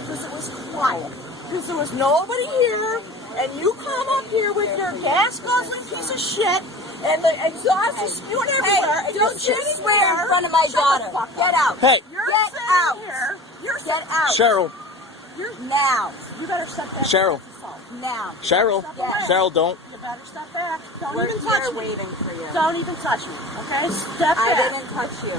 here because it was quiet. Because there was nobody here, and you come up here with your gas-guzzling piece of shit, and the exhaust is spewing everywhere, and Don't you sitting swear there. in front of my Shut the daughter. fuck up. Get out. Hey, You're Get sitting out. here. You're Get out. Cheryl, You're, Now. you better step back. Cheryl. Now. Cheryl, Yes. Cheryl, don't. You better step back. Don't We're even touch here me. waiting for you. Don't even touch me, okay? Step I back. didn't touch you.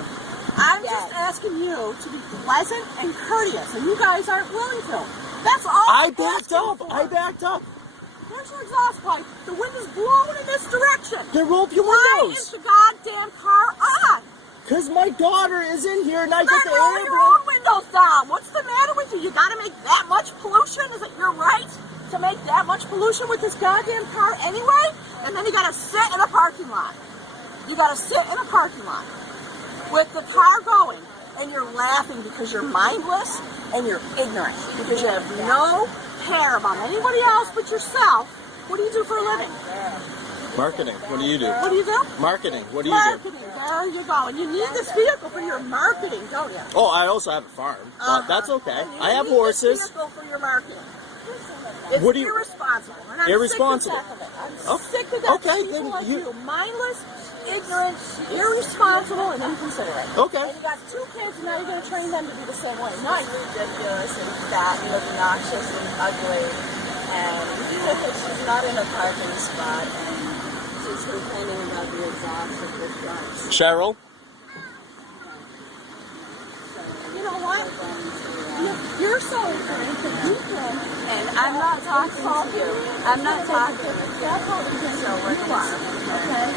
I'm Yes. just asking you to be pleasant and courteous, and you guys aren't willing to. That's all. I I'm backed asking up. for. I backed up. There's your exhaust pipe. The wind is blowing in this direction. Then roll up your Why is windows. the goddamn car on? Because my daughter is in here and I Then got the roll air your blown. own windows down. What's the matter with you? You gotta make that much pollution? Is it your right to make that much pollution with this goddamn car anyway? And then you gotta sit in a parking lot. You gotta sit in a parking lot with the car going, and you're laughing because you're mindless and you're ignorant because you have no care about anybody else but yourself. What do you do for a living? Marketing. What do you do? What do you do? Marketing. What do you do? Marketing. There you go. And you need this vehicle for your marketing, don't you? Oh, I also have a farm, but that's okay. And you I have need horses. This vehicle for your marketing. It's What do you- irresponsible. And I'm Irresponsible. Sick to death of it. Oh, I'm sick to death okay, of people then like you- you. Mindless, ignorant, irresponsible, and inconsiderate. Okay. And you got 2 kids, and now you're going to train them to be the same way. Nice. Ridiculous and fat and obnoxious and ugly. And she's not in a parking spot. And she's complaining about the exhaust of the trucks. Cheryl, You know what? You're so ignorant that you can. And I'm not talking to you. I'm not talking to you. That's how ignorant you are. Okay?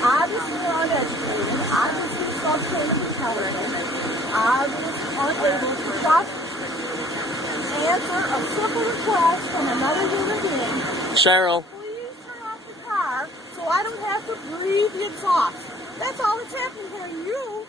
Obviously, you're uneducated. Obviously, you're frustrated and intelligent. Obviously, unable to just answer a simple request from another human being. Cheryl. Please turn off the car so I don't have to breathe the exhaust. That's all that's happening here. You